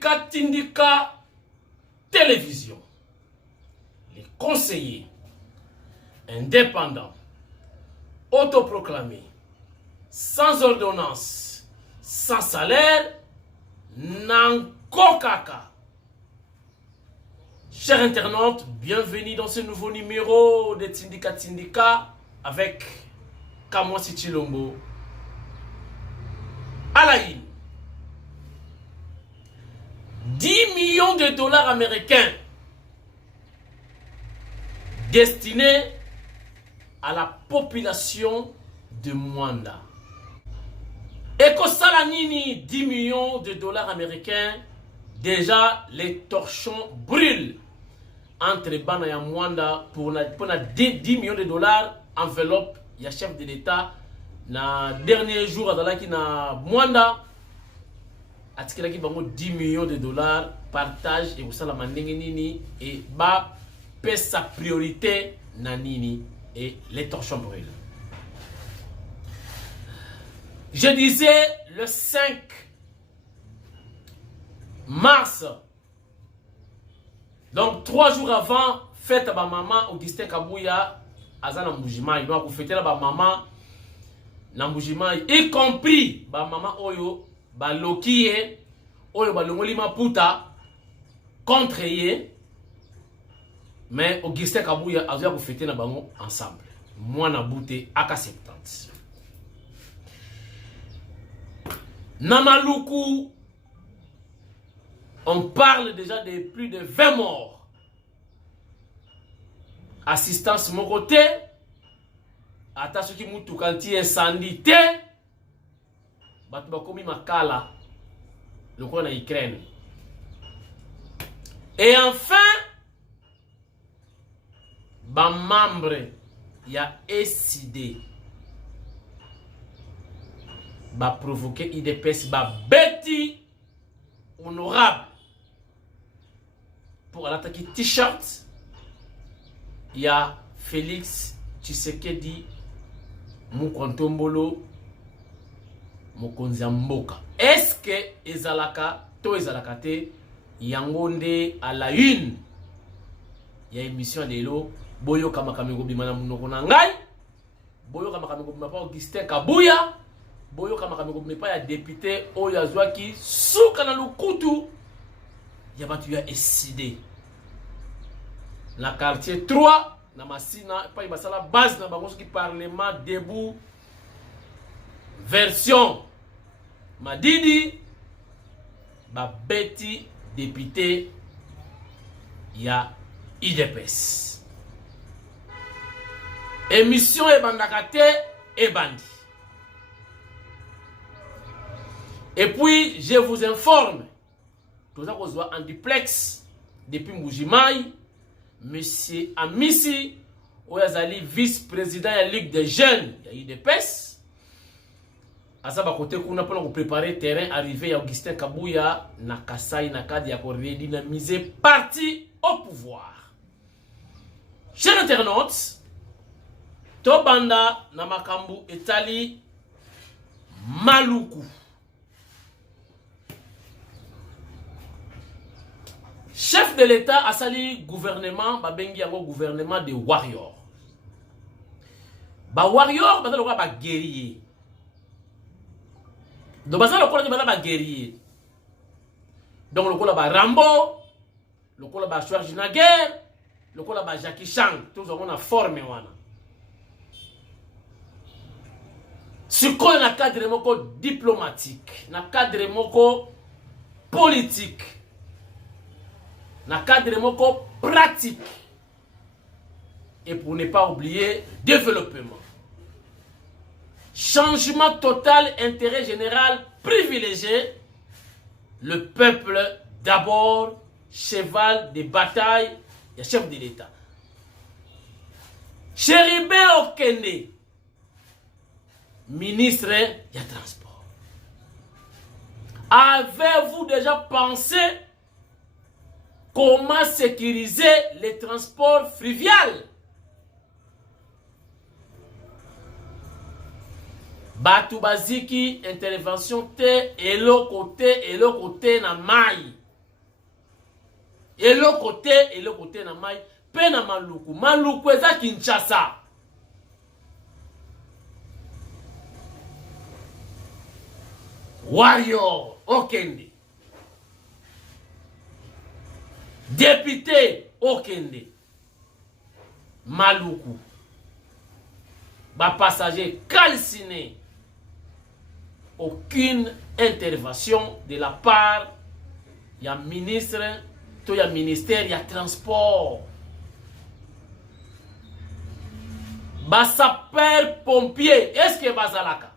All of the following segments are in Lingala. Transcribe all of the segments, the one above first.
Tindika Télévision. Les conseillers indépendants, autoproclamés, sans ordonnance, sans salaire, Nankokaka. Chers internautes, bienvenue dans ce nouveau numéro de Tindika avec Kamwasi Chilombo à la une. 10 millions de dollars américains destinés à la population de Mwanda. Et que ça la nini 10 millions de dollars américains, déjà les torchons brûlent entre Bana et Mwanda pour 10 millions de dollars, enveloppe, il y a chef de l'État, na dernier jour à na Mwanda, atikilaki bango 10 millions de dollars, partage et ça la mandenge nini et ba paie sa priorité na nini et les torchons brûlent. Je disais le 5 mars, donc 3 jours avant, fête à ma maman Augustin Kabouya, Azana Mboujima, il doit fêter la maman Mboujima, y compris ma maman Oyo, ba Lokiye, Oyo ba Longoli Maputa, contre ye, mais Augustin Kabouya a fêté na bango ensemble. Moi na bouté aka 70. Namaluku, on parle déjà de plus de 20 morts. Assistance mon côté, attention qui moutou quand il incendie, batu bakomi makala, le coin en Ukraine. Et enfin, ba membre ya SID ba provoquer IDPS ba beti honorable pour l'attaquer t-shirt. Il y a Félix Tshisekedi Mukontombolo Mokonzi Mboka. Est-ce que ezalaka to ezalaka te yangonde à la une? Il y a émission de l'eau boyo kama kamego bimana munoko na ngai, boyo kama kamego bimapa Augustin Kabouya, boyo kama kamego bimepa ya député oyo azwaki suka na lukutu ya batu ya SID na quartier 3 na Masina pa ibasala base na bango qui parlement debout version Madidi ba beti député ya IDPS. Émission ebandakate ebandi. Et puis je vous informe, nous avons en duplex depuis Mbujimai, monsieur Amisi, Oyazali vice-président de la Ligue des jeunes, il y a IDPS. À ça, côté, on a préparé le terrain, arrivé à Augustin Kabouya, na Kasai, na Kadi, à redynamiser parti au pouvoir. Chers internautes, Tobanda na makambu etali maluku. Chef de l'État a sali gouvernement, babengi yango gouvernement de warrior. Ba warrior bazalo ba guerrier. Donc bazalo ko ba guerrier. Donc le ko la ba Rambo, le ko la ba Schwarzenegger, le ko la ba Jackie Chan, tous on a formé wana. Siko na cadre moko diplomatique, na cadre moko politique, na cadre moko pratique. Et pour ne pas oublier, développement. Changement total, intérêt général, privilégié. Le peuple d'abord, cheval de bataille, et chef de l'État. Chéribé Okende, ministre du transport. Avez-vous déjà pensé comment sécuriser les transports fluviaux? Batu baziki intervention te eloko te na mai. Et le côté na mai, pe na Maluku. Maluku eza Kinshasa. Warrior, Okende. Député, Okende. Maluku. Bas passager calciné. Aucune intervention de la part du ministre, du ministère, du transport. Bas sapeur pompier, est-ce que Bazalaka?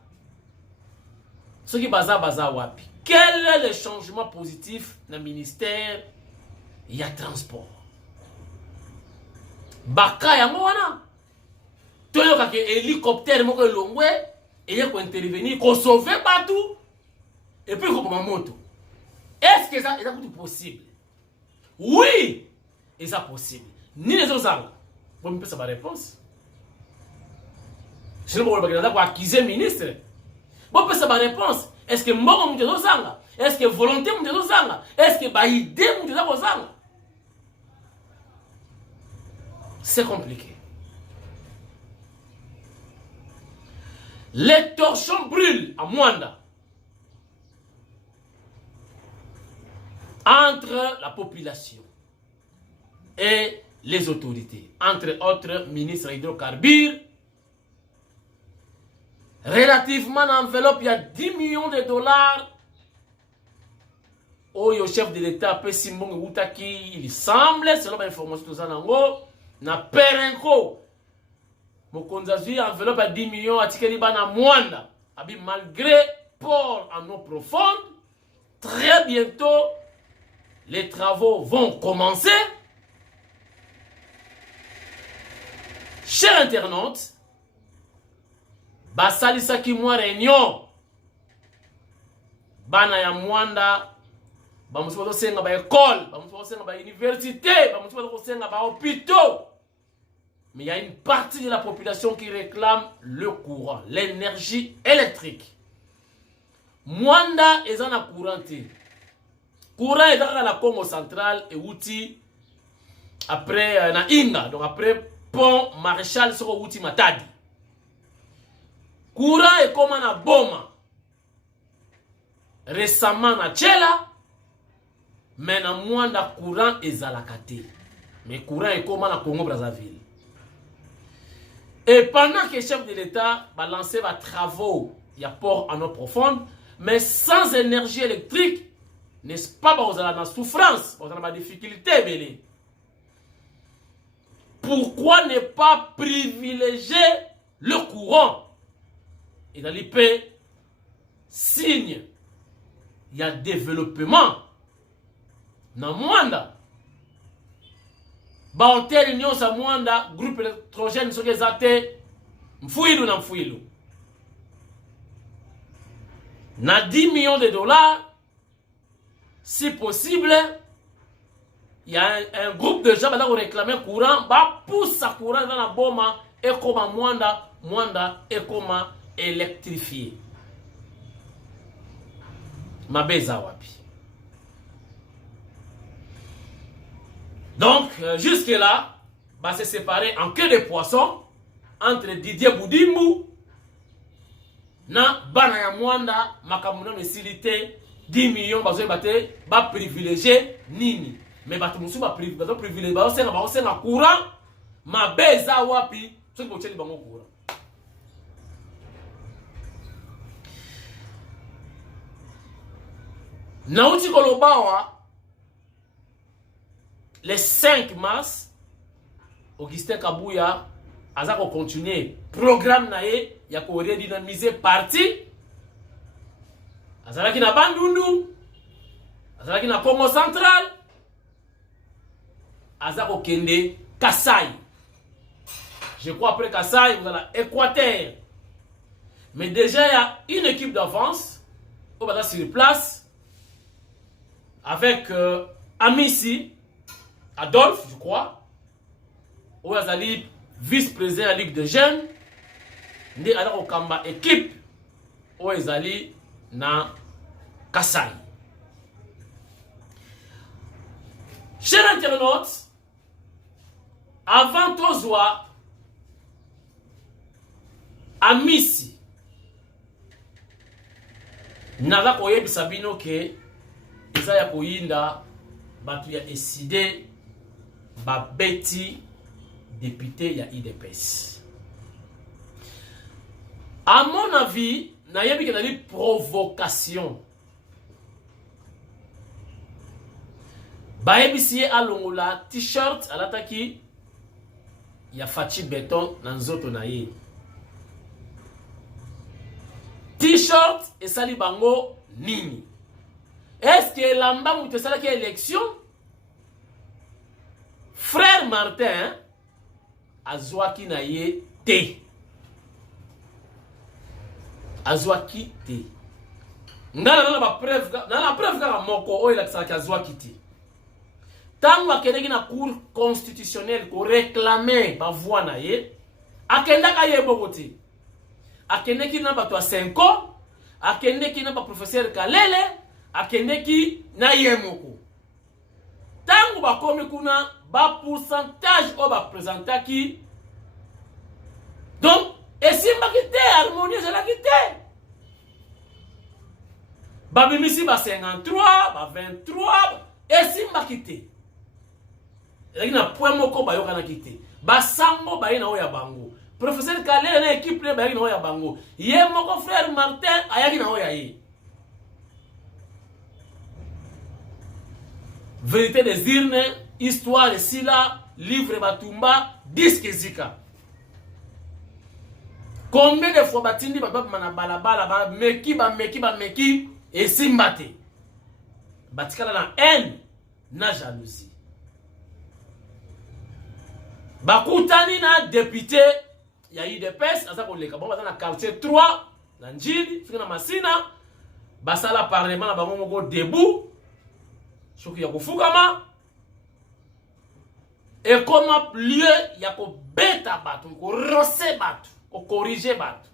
Ce qui baza wapi. Quel est le changement positif dans le ministère et le transport? Baka ya mwana. Toyo kake hélicoptère moko longwe et il faut intervenir, qu'on sauve partout et puis qu'on prend moto. Est-ce que ça est possible? Oui, est ça possible. Ni les autres angles. Vous me faites sa réponse. Je ne peux pas accuser le ministre. Vous me faites sa réponse. Est-ce que moi, je suis zanga? Est-ce que volonté, je suis zanga? Est-ce que ma idée, je suis zanga? C'est compliqué. Les torchons brûlent à Mwanda. Entre la population et les autorités. Entre autres ministres hydrocarbures. Relativement à l'enveloppe, il y a 10 millions de dollars. Oh, le chef de l'État, Pessimong Outaki, il semble, selon l'information de Zanango, na Perenko. Mokonzazi enveloppe à 10 millions à Tikeliba na Mwanda. Malgré port en eau profonde, très bientôt, les travaux vont commencer. Chers internautes, basali saki mwa réunion. Bana ya Mwanda, bamusibato senga ba école, bamusibato senga ba université, bamusibato senga ba hôpitaux. Mais il y a une partie de la population qui réclame le courant, l'énergie électrique. Mwanda est en courant. Courant est dans la Congo centrale et outil après na Inga, donc après pont Maréchal sur outil Matadi. Courant est comme na Boma. Récemment na Tchela, mais na Mwanda courant est zalakate. Mais courant est comme na Congo Brazzaville. Et pendant que le chef de l'État va lancer des travaux, il y a port en eau profonde, mais sans énergie électrique, n'est-ce pas, vous avez la souffrance, vous avez la difficulté, belé. Pourquoi ne pas privilégier le courant? Et dans l'IP, signe, il y a développement. Dans Mwanda, Baotel Union sa Mwanda, groupe électrogène, ce que ça mfouilou na mfouilou. Na 10 millions de dollars, si possible, il y a un groupe de gens qui ont réclamé courant, bah pousse sa courant dans la boma et comme Mwanda et comme électrifié. Mabeza wapi. Donc, jusque-là, va se séparer en queue de poisson entre Didier Boudimou na Banaya Mwanda, Makamuna Messilité, 10 millions, va privilégier Nini. Mais va privilégier, va courant, ma beza wapi, ce qui va être courant. Nauti Kolobawa, le 5 mars, Augustin Kabouya a continué le programme nae ya ko redynamiser parti. Azalaki na Bandundu, azalaki na Congo central, azako kende Kasai. Je crois après Kasai, vous allez Équateur. Mais déjà il y a une équipe d'avance au bas sur place avec Amissi Adolphe, je crois, où Azali vice-président de la Ligue de Jeunes, ndi ala okamba équipe où Azali na Kasai. Chers internautes, avant tozwa Amisi naza koyebisa bino ke eza ya koyinda batu ya décidé babeti député ya IDPS. À mon avis, nayebi ke nali provocation. Bayebisi ye alongola t-shirt alataki ya Fachi Beton na nzoto na ye. T-shirt esali bango nini? Est-ce que lamba mutu esalaki élection? Frère Martin azwaki na ye te. Azwaki te. Ngala na ba preuve kaka moko oyo elakisaka azwaki te. Tango akendeki na cour constitutionnelle ko réclamer ba voix na ye, akendaka ye boko te. Akendeki na bato a 5 ans, akendeki na ba professeur Kalele, akendeki na ye moko. Tango ba komi kuna ba pourcentage o ba présentaki. Donc, esimbaki te, harmonie ezalaki te. Ba bimisi ba 53, ba 23, esimbaki te. Ezalaki na point moko ba yokanaki te. Ba sango ba ye na oya bango. Professeur Kalele na équipe ne ba ye na oya bango. Ye moko frère Martin ayaki na oya ye. Vérité des urnes, histoire de Sila, livre Batumba, disque Zika. Combien de fois batindi baba mana balabala ba meki et simbate. Batikala na haine na jalousie. Bakutani na député ya IDPS asa koleka bon na quartier 3 na Njili fika na Masina basala parlement na bango moko debout soki ya kufukama et comme lieu ya ko beta batu ko rosser batu ko corriger batu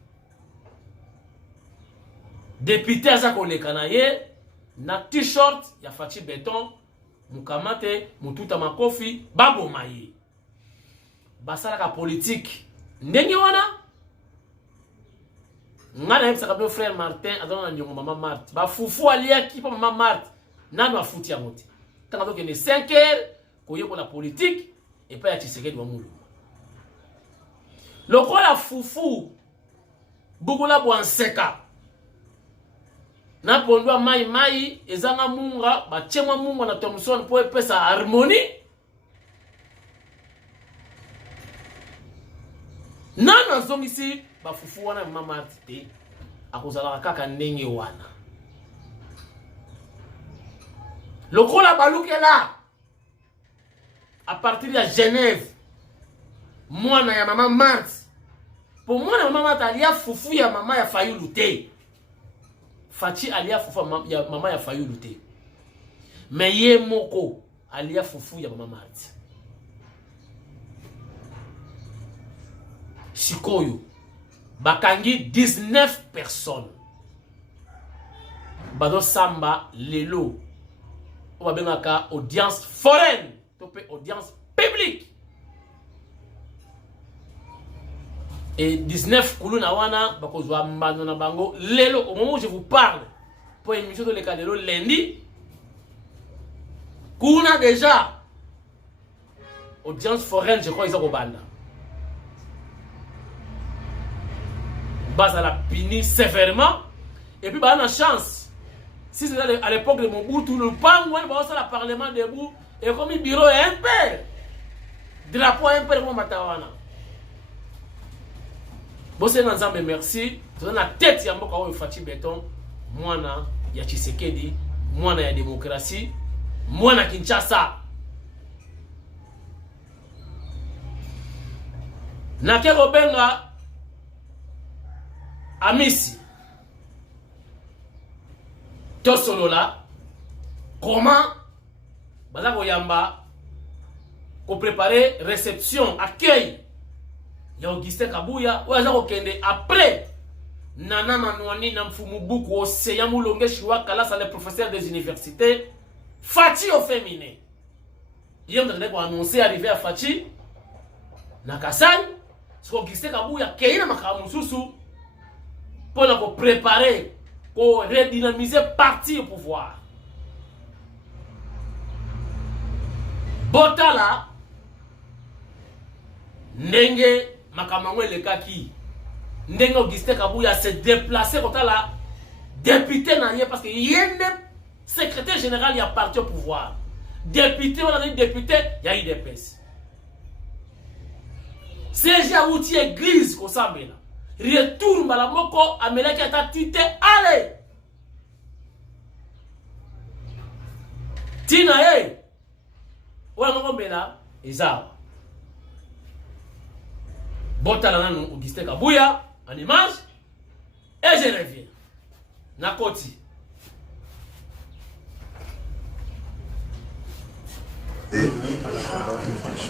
député asa koleka na ye na t-shirt ya Fachi Beton mukamate mututa makofi babo maye basala ka politique ndenge wana ngana yebisa ka frère Martin adona ndiongo mama Marthe ba fufu aliaki pa mama Marthe nano afuti ya moti tanga donc ne 5 heures koyeko la politique et pas ya Tshisekedi wa Mulumba lokola fufu bukola bwanseka na pondwa mai ezanga munga bachemwa munga na Thomson po epesa harmonie. Nana zongisi bafufu wana mama Marthe te akozala kaka ndenge wana. Lokola balukela à partir de Genève mwana ya mama Marthe pour mwana ya mama Marthe alia fufu ya mama ya Fayulu te. Fachi alia fufu ya mama ya Fayulu te. Mais ye moko alia fufu ya mama Marthe. Sikoyo bakangi 19 personnes bado samba lelo on va audience foraine topé audience publique et 19 kuluna wana bakozwa mbano na bango lelo au moment où je vous parle pour une émission de le cadre lundi kuna déjà audience foraine je crois ils ont banda base à la puni sévèrement et puis bah on a chance si c'est à l'époque de Mobutu le pangouin bah on a le parlement debout et comme le bureau est impère drapeau impère comme matawana bon c'est ensemble merci dans la tête ya mboka oyo Fachi Beton mwana ya Tshisekedi mwana ya démocratie mwana Kinshasa na kero benga Amisi tosolola comment baza koyamba ko préparer réception accueil ya Augustin Kabuya oyo aza kokende après Nana Manwani na Mfumubuku Oseya Mulonge Shiwa Kalasa les professeurs des universités Fachi au féminin il a annoncé arriver à Fachi na Kasai ce qu'Augustin Kabuya kei na makambo susu pour préparer pour redynamiser parti au pouvoir. Botala ndenge makambo elekaki ndenge Augustin Kabuya s'est déplacé comme là député na parce que yende secrétaire général il y a parti au pouvoir. Député, on a dit député, il y a UDPS. C'est déjà outil église qu'on s'appelle. Retourne à la moko, amène qui a tité, allez! Tina, hey! On a dit là, Isa. Botala na Augustin Kabuya, en image, et je reviens. Nakoti.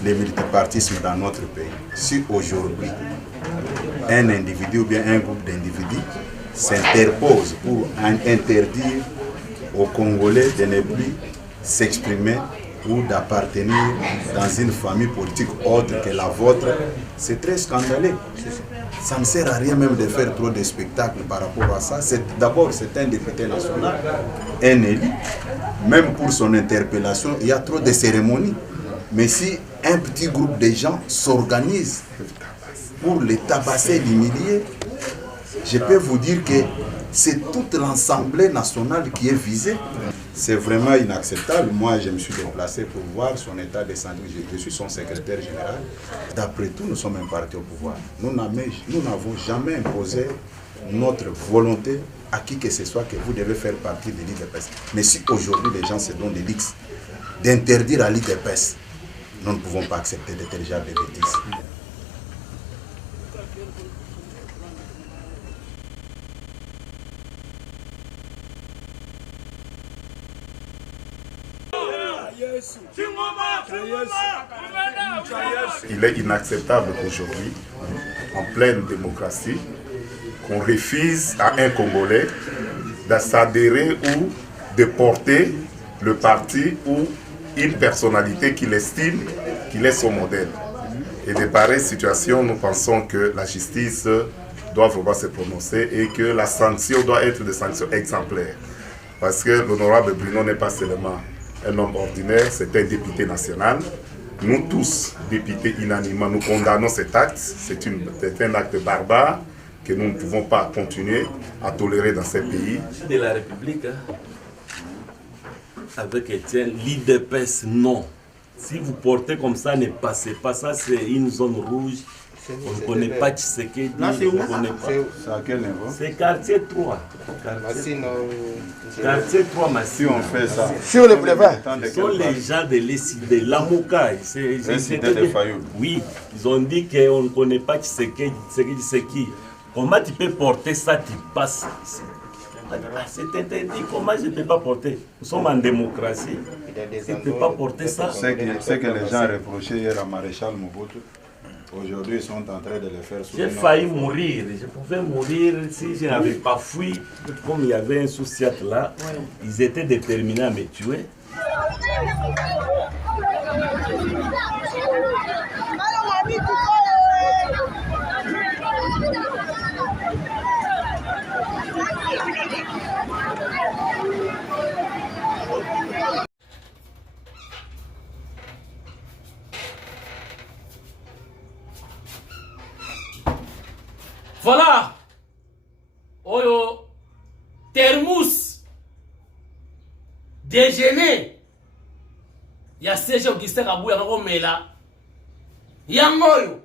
Le multipartisme dans notre pays. Si aujourd'hui, un individu ou bien un groupe d'individus s'interpose pour interdire aux Congolais de ne plus s'exprimer ou d'appartenir dans une famille politique autre que la vôtre, c'est très scandaleux. Ça ne sert à rien même de faire trop de spectacles par rapport à ça. D'abord, c'est un député national, un élu. Même pour son interpellation, il y a trop de cérémonies. Mais si un petit groupe de gens s'organise pour les tabasser, l'humilier, je peux vous dire que c'est toute l'Assemblée nationale qui est visée. C'est vraiment inacceptable. Moi, je me suis déplacé pour voir son état de santé. Je suis son secrétaire général. D'après tout, nous sommes un parti au pouvoir. Nous n'avons jamais imposé notre volonté à qui que ce soit que vous devez faire partie de l'IDPS. Mais si aujourd'hui les gens se donnent des lixes d'interdire à l'IDPS, nous ne pouvons pas accepter de tels genres de bêtises. Il est inacceptable qu'aujourd'hui, en pleine démocratie, qu'on refuse à un Congolais de s'adhérer ou de porter le parti ou une personnalité qu'il estime qu'il est son modèle. Et de pareilles situations, nous pensons que la justice doit vraiment se prononcer et que la sanction doit être des sanctions exemplaires. Parce que l'honorable Bruno n'est pas seulement un homme ordinaire, c'est un député national. Nous tous, députés unanimement, nous condamnons cet acte. C'est un acte barbare que nous ne pouvons pas continuer à tolérer dans ces pays. De la République, avec Étienne, l'IDPS, non. Si vous portez comme ça, ne passez pas. Ça, c'est une zone rouge. On ne connaît pas Tshisekedi. C'est à quel niveau? C'est quartier 3. Quartier 3, Si on fait ça, sur le boulevard, ce sont les gens de l'ECD, la Moukaï. C'est de Fayoul. Oui, ils ont dit qu'on ne connaît pas Tshisekedi. C'est qui? Comment tu peux porter ça, tu passes? C'est interdit, comment je ne peux pas porter? Nous sommes en démocratie. Tu ne peux pas porter ça. C'est que les gens reprochaient hier à Maréchal Mobutu. Aujourd'hui, ils sont en train de le faire. J'ai failli mourir. Je pouvais mourir si je n'avais pas fui. Comme il y avait un sous-siat là, ils étaient déterminés à me tuer. Voilà. Oyo Termus déjeuner. Ya Serge Augustin Kabuya ko mela. Yangoyo.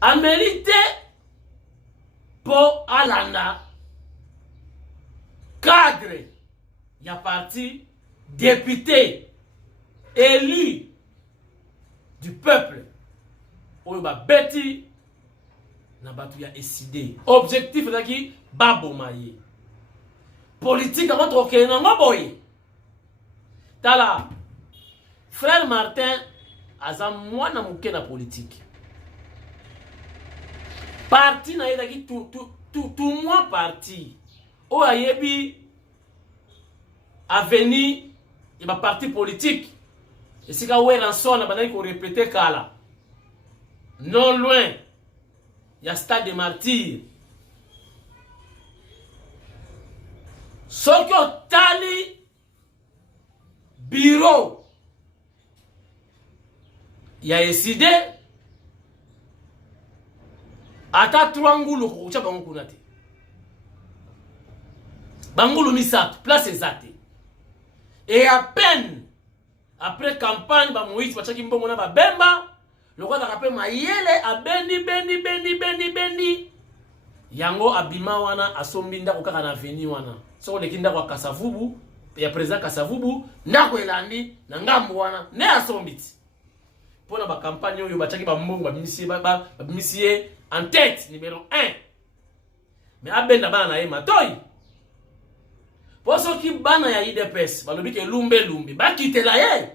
A mérité pour Alanda cadre. Ya parti député élu du peuple. Oyo ba beti na batu ya décidé. Objectif là qui babomaye. Politique avant troquer na ngoboye. Tala frère Martin aza mwana muke na politique. Parti na yeda ki tout mois parti. O ayebi aveni et ma parti politique. Et si vous avez rançon, vous répétez kala. Non loin, il y a stade de martyrs. Soko tali bureau. Il y a décidé. Ata truangulu kucha bangu kunati. Bangulu misat, place exacte. Et à peine après campagne ba Moïse bachaki mbongo na ba bemba, le roi d'Arapé mayele a bendi. Yango abima wana asombi ndako kaka na veni wana. Soko lekinda kwa Kasavubu, ya président Kasavubu, ndako elandi na ngambo wana ne asombiti. Pona ba campagne oyo bachaki ba mbongo ba bimisier en tête numéro 1. Mais abenda bana na ye matoyi. Poso ki bana ya IDPS, balobi ke lumbe, ba kitela ye.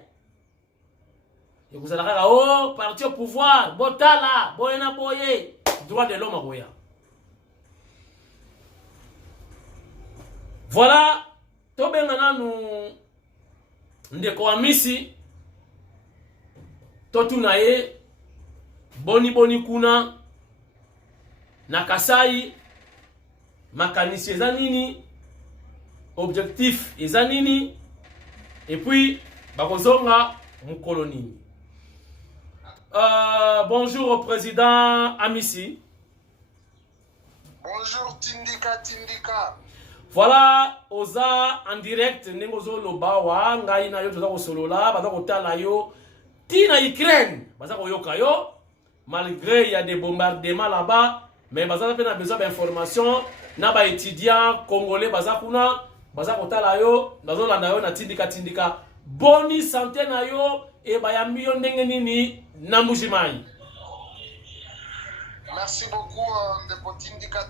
Et vous allez oh, parti au pouvoir, botala, boyena boye, droit de l'homme à boya. Voilà, tobe ngana nous ndeko amisi totu na ye boni kuna na Kasai makanisi eza nini, objectif eza nini, et puis bakozonga mukolo nini. Bonjour au président Amissi. Bonjour Tindika. Voilà, oza en direct nengozo lobawa ngai na yo toza ko solola baza ko tala yo tina Ukraine baza ko yoka yo malgré il y a des bombardements là-bas mais baza pe na besoin d'information na ba étudiants congolais baza kuna baza ko tala yo bazo landa yo na Tindika boni santé na yo e bayambi yo ndenge nini na Mbujimayi. Merci beaucoup ndeko Tindika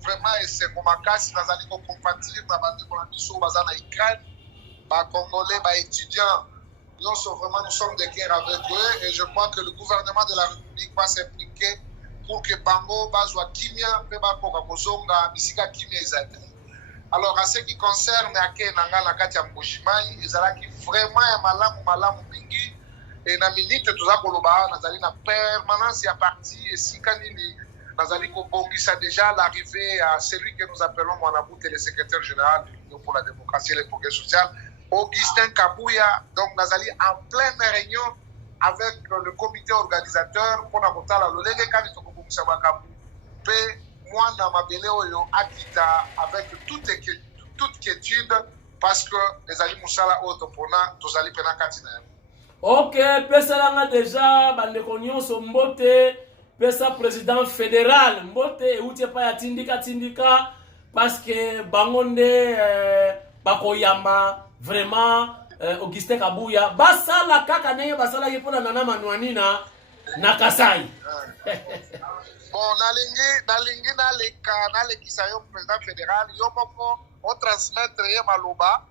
vraiment c'est comme makasi nazali ko compatir na bandeko na biso baza na Ukraine ba congolais ba étudiants vraiment nous sommes de cœur avec eux et je crois que le gouvernement de la République va s'impliquer pour que bango bazwa kimia pe ba koka kozonga bisika kimia ezali. Alors en ce qui concerne ake nanga na kati ya Mbujimayi ezalaki vraiment ya malamu mingi. Et na minute toza koloba nazali na permanence ya parti et si kanini nazali ko bongisa déjà l'arrivée à celui que nous appelons Mwanabuti le secrétaire général de l'Union pour la démocratie et le progrès social, Augustin Kabouya. Donc nazali en pleine réunion avec le comité organisateur pour na kotala lolenge kani to ko bongisa makambu pe mwana mabele oyo akita avec toute quiétude parce que ezali musala auto pona tozali pena katina. Ok, pesa langa déjà bandeko nyonso mbote pesa président fédéral mbote eutie pa ya Tindika parce que bangonde bakoyamba vraiment Augustin Kabouya basala kaka neye basala yepona nana manwanina na Kasai. Bon nalingi na lekisa yo président fédéral yo moko o transmettre ye maloba.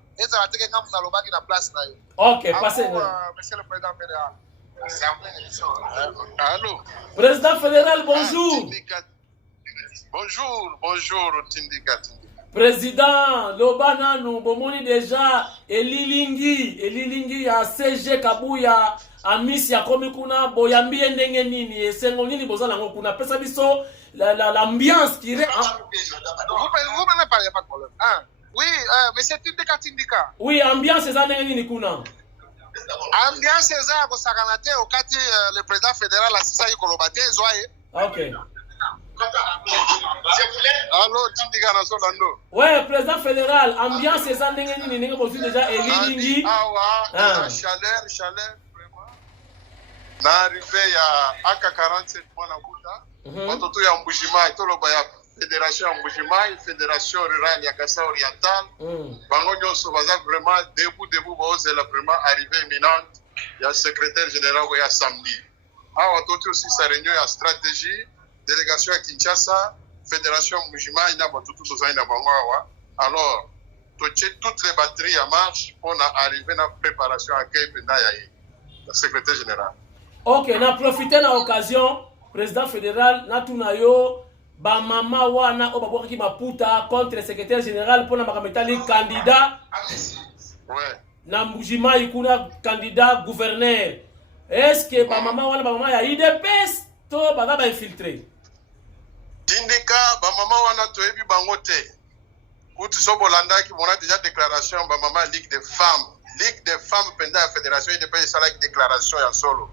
Ok, passez. Monsieur le président fédéral. Allô. Président fédéral, bonjour. Bonjour, Tindika. Président, Lobana, nous bomoni déjà Elilingi ya CG Kabouya Amissi ya komi kuna boyambi ndenge nini esengo nini bozala ngo kuna pesa biso l'ambiance qui est. Vous m'en parlez pas de problème. Hein? Oui, monsieur Tindika. Oui, ambiance eza ndenge nini kuna? Ambiance eza ko sakanate okati le président fédéral asisa yikolobate zoye. OK. Allô, Tindika na Solando. Ouais, président fédéral, ambiance eza ndenge nini ndenge bozu déjà Elilingi. Chaleur vraiment. Na arrivé ya AK47 mwana kuta. Watoto ya Mbujimayi toloba ya Fédération Mbujimayi, Fédération rurale ya Kasai oriental. Bango nyonso baza vraiment debout bozela vraiment arrivée imminente ya secrétaire général ya samedi. Watoto aussi sa réunion ya stratégie, délégation à Kinshasa, Fédération Mbujimayi na batutu tozali na bango awa. Alors, toutes les batteries en marche pour arriver na préparation à accueil penda ya le secrétaire général. OK, na profiter na occasion président fédéral na tunayo ba mama wana o babwaki maputa contre le secrétaire général pour na bakametali candidat Ouais. na Mbujimai kuna candidat gouverneur. Est-ce que ba maman wala ba maman ya IDPS to ba ba infiltré? Tindika ba maman wana toyebi bango te. Kuti so bolanda ki mona déjà déclaration ba maman Ligue des femmes. Ligue des femmes pendant la fédération IDPS sala ki déclaration ya solo.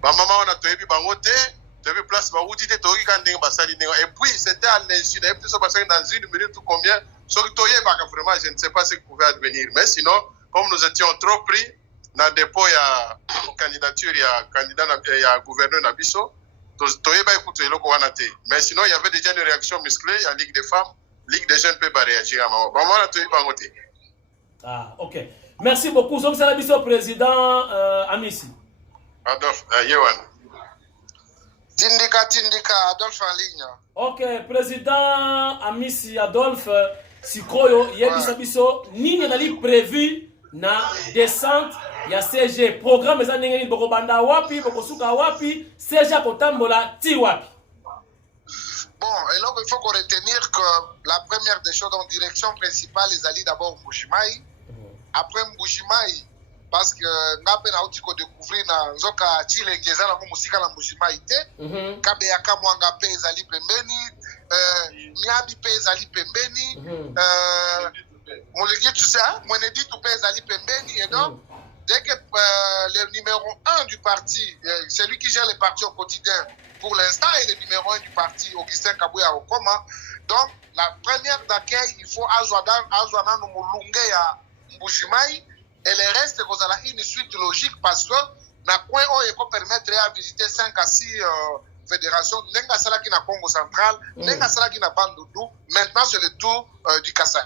Ba maman wana toyebi bango te. Toyebi place ba wuti te toyi kan ndenge basali ndenge. Et puis c'était à l'insu et puis so basali dans une minute ou combien. So toyeba ka vraiment je ne sais pas ce qui pouvait advenir. Mais sinon comme nous étions trop pris dans le dépôt ya candidature ya candidat ya gouverneur Nabiso. Mais sinon, il y avait déjà une réaction musclée à la Ligue des femmes. Ligue des jeunes peut pas réagir à moi. Ah, ok. Merci beaucoup. Sommes à la président Amissi. Adolphe, Yewan. Tindika, Adolphe en ligne. Ok, président Amissi Adolphe Sikoyo, Yebisabiso, Nini Nali prévu na descente. Il y a CG, programme les années Bokobanda Wapi, Bokosuka Wapi, CG Kotambola Ti Wapi. Bon, et donc il faut qu'on retenir que la première des choses en direction principale, ils allaient d'abord Mbujimayi. Après Mbujimayi, parce que Nape na outiko découvrir na Nzoka Chile Ngeza na musika na Mbujimayi te. Kabe yaka mwanga pe ezali pembeni, Miabi pe ezali pembeni, Molegi tu sais, Mwenedi tu pe ezali pembeni, et donc dès que le numéro 1 du parti, celui qui gère les partis au quotidien, pour l'instant, est le numéro 1 du parti, Augustin Kabouya Okoma. Donc, la première d'accueil, il faut Azwana Nomulunge à Mbujimayi. Et le reste, vous avez une suite logique parce que na coin il faut permettre à visiter 5 à 6 fédérations. Nenga Salaki na Congo central, Nenga Salaki na Bandundu. Maintenant, c'est le tour du Kasaï.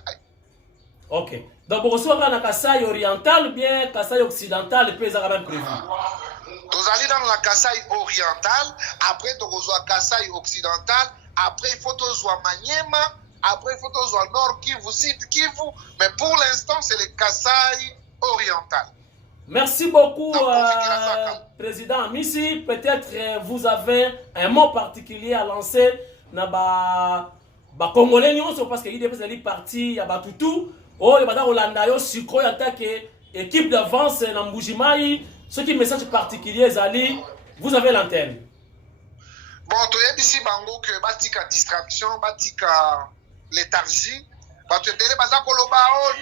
Ok. Donc, vous recevez un Kasaï oriental ou bien Kasaï occidental et puis ils ont même prévu. Vous allez dans la Kasaï oriental, après vous reçoivez Kasaï occidental, après il faut reçoivre Maniema, après il faut reçoivre Nord Kivu, Sud Kivu, mais pour l'instant c'est le Kasaï oriental. Merci beaucoup, Président Amissi. Peut-être vous avez un mot particulier à lancer dans les Congolais, parce qu'il y a des partis, il y a Batutu. Oh, il y a Rolanda, Sukro, équipe d'avance dans Mbujimayi. Ce qui est message particulier, Zali, vous avez l'antenne. Bon, tu as ici Bango que Batika distraction, Batika léthargie. Oh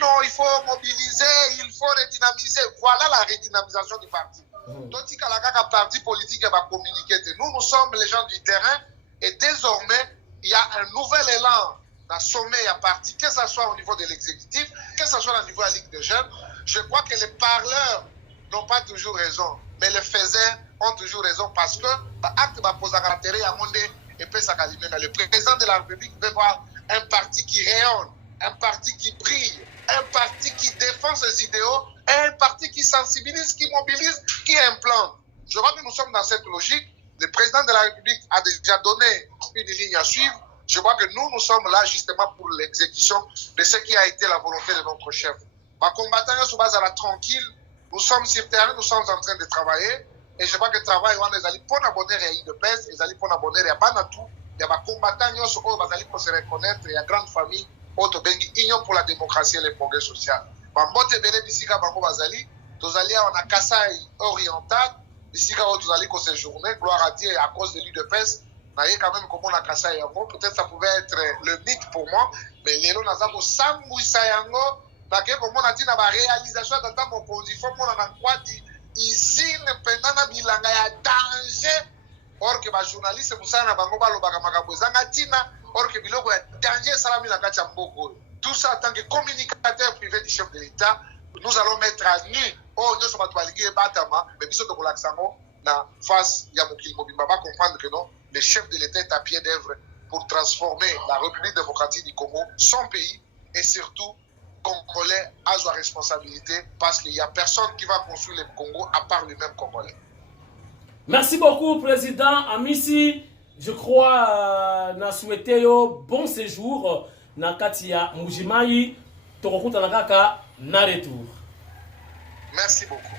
non, il faut mobiliser, il faut redynamiser. Voilà la redynamisation du parti. Tandis qu'à la parti politique va communiquer. Nous sommes les gens du terrain et désormais, il y a un nouvel élan dans le sommet à parti, que ce soit au niveau de l'exécutif, que ce soit au niveau de la Ligue des jeunes. Je crois que les parleurs n'ont pas toujours raison, mais les faiseurs ont toujours raison parce que le président de la République veut voir un parti qui rayonne, un parti qui brille, un parti qui défend ses idéaux, un parti qui sensibilise, qui mobilise, qui implante. Je crois que nous sommes dans cette logique. Le président de la République a déjà donné une ligne à suivre. Je crois que nous sommes là justement pour l'exécution de ce qui a été la volonté de notre chef. Ma combattant sur base à la tranquille, nous sommes sur terrain, nous sommes en train de travailler. Et je crois que le travail, on est allé pour abonner à IDPS, ils allaient pour abonner à Banatou, il y a des combattants qui pour se reconnaître, il y a grande famille, autre bengi, union pour la démocratie et le progrès social. Bambote Bele Bissika Bango Bazali, tous allés on a Kasaï oriental, Bissika tous allés qu'on séjourné, gloire à Dieu à cause de l'IDPS. Quand même comment on a Kasaï Yango, peut-être ça pouvait être le mythe pour moi, mais les lots Nazako Sambu Sayango, comme on a dit dans la réalisation de la opposition, on a quoi dit. Ici, pendant bilanga ya danger. Or que les journalistes, vous savez, or que biloko ya danger, ça la kati ya mboko. Tout ça, en tant que communicateur privé du chef de l'État, nous allons mettre à nu. Oh, nous sommes à Batama, mais nous sommes à face ya Mokil Mobimba. Va comprendre que non, le chef de l'État est à pied d'œuvre pour transformer la République démocratique du Congo, son pays, et surtout Congolais a sa responsabilité parce qu'il n'y a personne qui va construire le Congo à part lui-même Congolais. Merci beaucoup, Président Amissi. Je crois na souhaité bon séjour na Katia Mbujimayi. Torokuta Nakaka na retour. Merci beaucoup.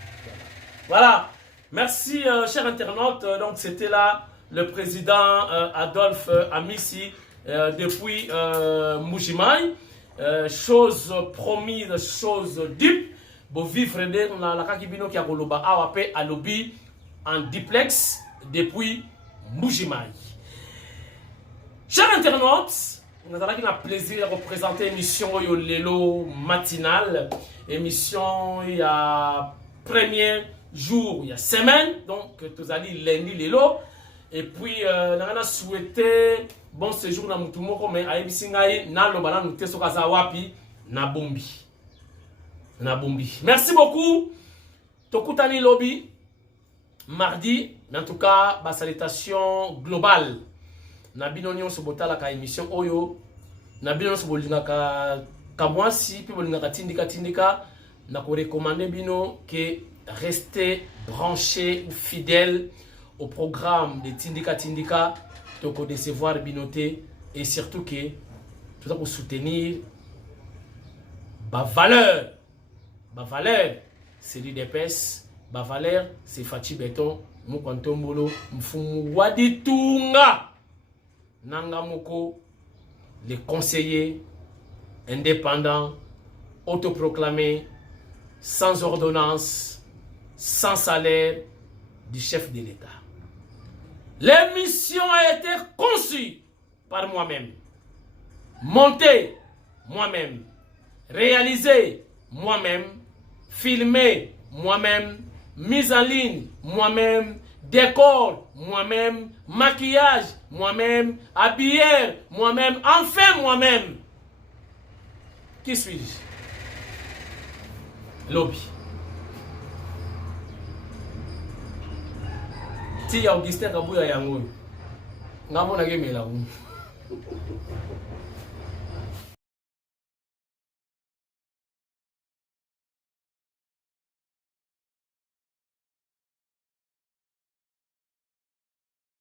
Voilà. Merci, chers internautes. Donc, c'était là le président Adolphe Amissi depuis Mbujimayi. Chose promise, chose dite. Bo vivre de la kakibino qui a koloba awape à lobby en duplex depuis Mbujimayi. Chers internautes, nous avons le plaisir de représenter l'émission Lelo matinale. Émission il y a premier jour, il y a semaine, donc tous allez lundi Lelo. Et puis, nous avons souhaité bon séjour dans Moutoumoko, mais à Ebisingaï, na lobana nous teso kazawapi na bombi. Na bombi. Merci beaucoup. Tokutani lobby mardi, mais en tout cas, ma salutation globale. Na binonyo sobotala ka émission oyo. Na binonyo sobolinga ka mwasi, puis bolinga ka tindika na ko recommander bino que restez branchés ou fidèles au programme de Tindika, donc décevoir binoté et surtout que tout ça pour soutenir ma valeur, c'est l'UDPS, ma valeur c'est Fachi Beton, Moukantombolo, Mfumu Waditunga, Nangamoko, les conseillers indépendants, autoproclamés, sans ordonnance, sans salaire du chef de l'État. L'émission a été conçue par moi-même, montée moi-même, réalisée moi-même, filmée moi-même, mise en ligne moi-même, décor moi-même, maquillage moi-même, habillage moi-même, enfin moi-même. Qui suis-je? Lobby. Si Augustin Kabouya yango, ngamo na gemela.